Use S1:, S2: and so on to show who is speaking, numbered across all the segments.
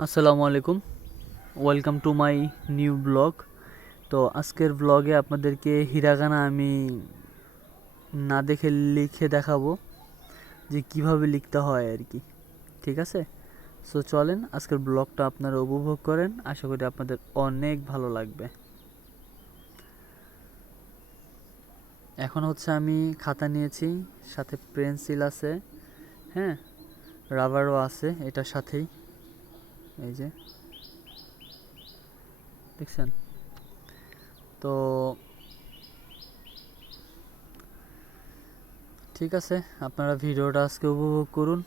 S1: আসসালামু আলাইকুম। Welcome to my new blog তো আজকের ব্লগে আপনাদেরকে হিরাগানা আমি না দেখে লিখে দেখাবো, যে কীভাবে লিখতে হয় আর কি। ঠিক আছে? সো চলেন আজকের ব্লগটা আপনারা উপভোগ করেন। আশা করি আপনাদের অনেক ভালো লাগবে। এখন হচ্ছে আমি খাতা নিয়েছি, সাথে পেন্সিল আছে হ্যাঁ? রাবারও আছে, এটার সাথেই। এই যে। দেখছেন? তো ঠিক আছে আপনারা ভিডিওটা আজকে উপভোগ করুন।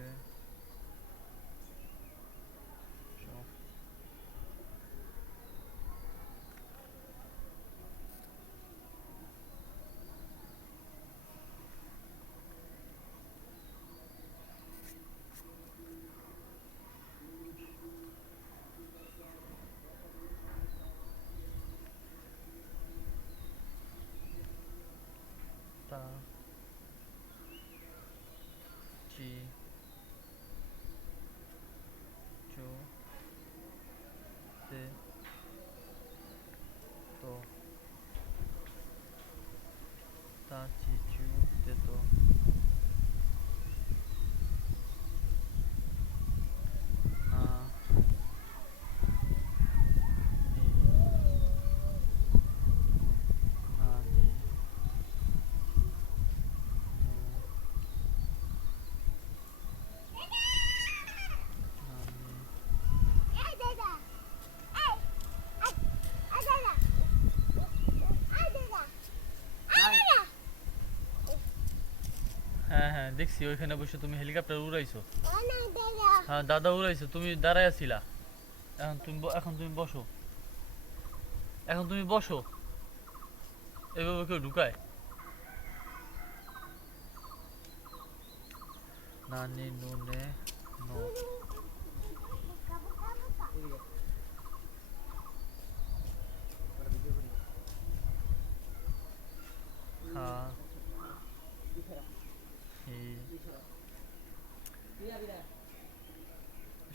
S1: 오케이. যেত দেখছি ওইখানে বসে তুমি হেলিকপ্টার উড়াইছো। হ্যাঁ দাদা উড়াইছো তুমি দাঁড়ায় আছিলা। এখন তুমি এখন তুমি বসো। এখন তুমি বসো। এভাবে কেউ ঢুকায়? নানি নুনে নো হা হি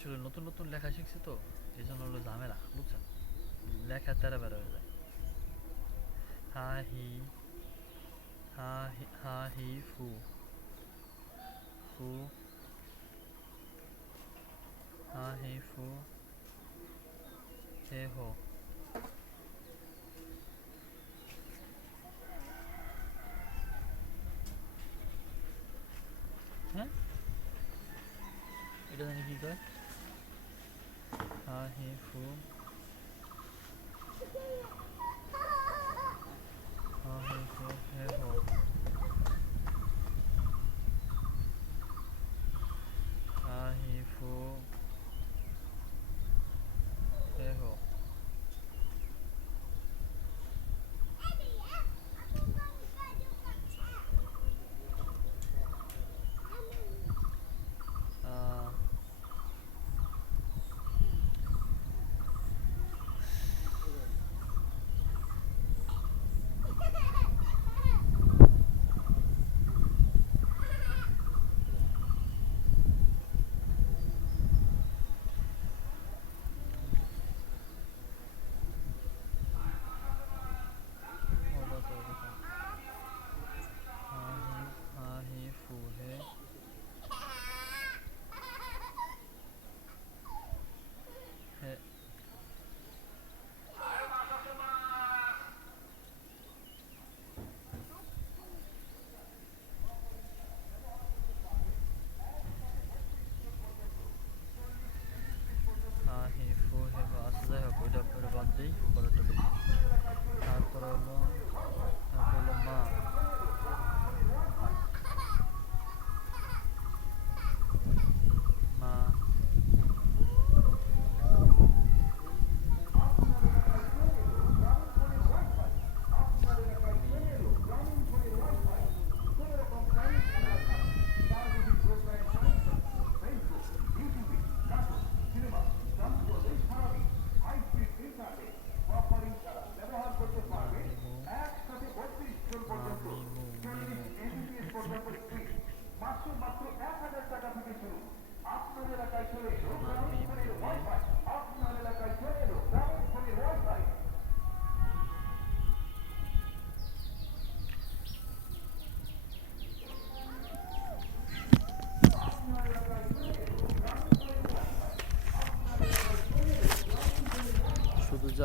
S1: আসলে নতুন নতুন লেখা শিখছি তো এই জন্য হলো ঝামেলা, বুঝছেন? লেখা তেরা বেড়া হয়ে যায়। হা, হি হা হি হা, হি, ফু। ফু, হা, হি, ফু, হে, হো। হ্যাঁ? এটা জানি কি কয়? হা হি ফু হা হি ফু হে হো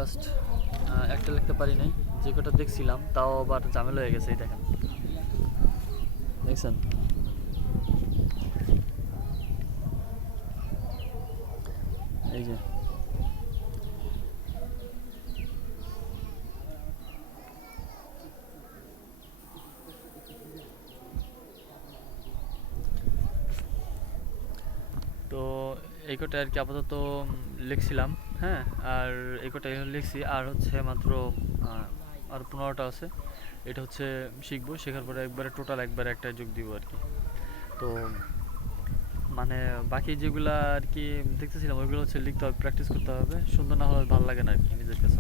S1: জাস্ট একটা লিখতে পারি নাই, যে কটা দেখছিলাম, তাও আবার ঝামেলা হয়ে গেছে, এই দেখেন। দেখছেন? এই যে। তো এই কটা আর কি আপাতত লিখছিলাম। হ্যাঁ আর এই কটা লিখছি, আর হচ্ছে মাত্র আর পনেরোটা আছে। এটা হচ্ছে শিখব, শেখার পরে একবারে টোটাল একবারে একটা যোগ দিব আর কি। তো মানে বাকি যেগুলা আর কি দেখতেছিলাম, ওইগুলো হচ্ছে লিখতে হবে প্র্যাকটিস করতে হবে। সুন্দর না হলে ভালো লাগে না আর কি নিজের কাছে।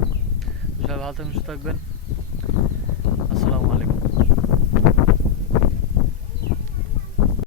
S1: সবাই ভালো থাকবেন, সুস্থ থাকবেন। আসসালামু আলাইকুম।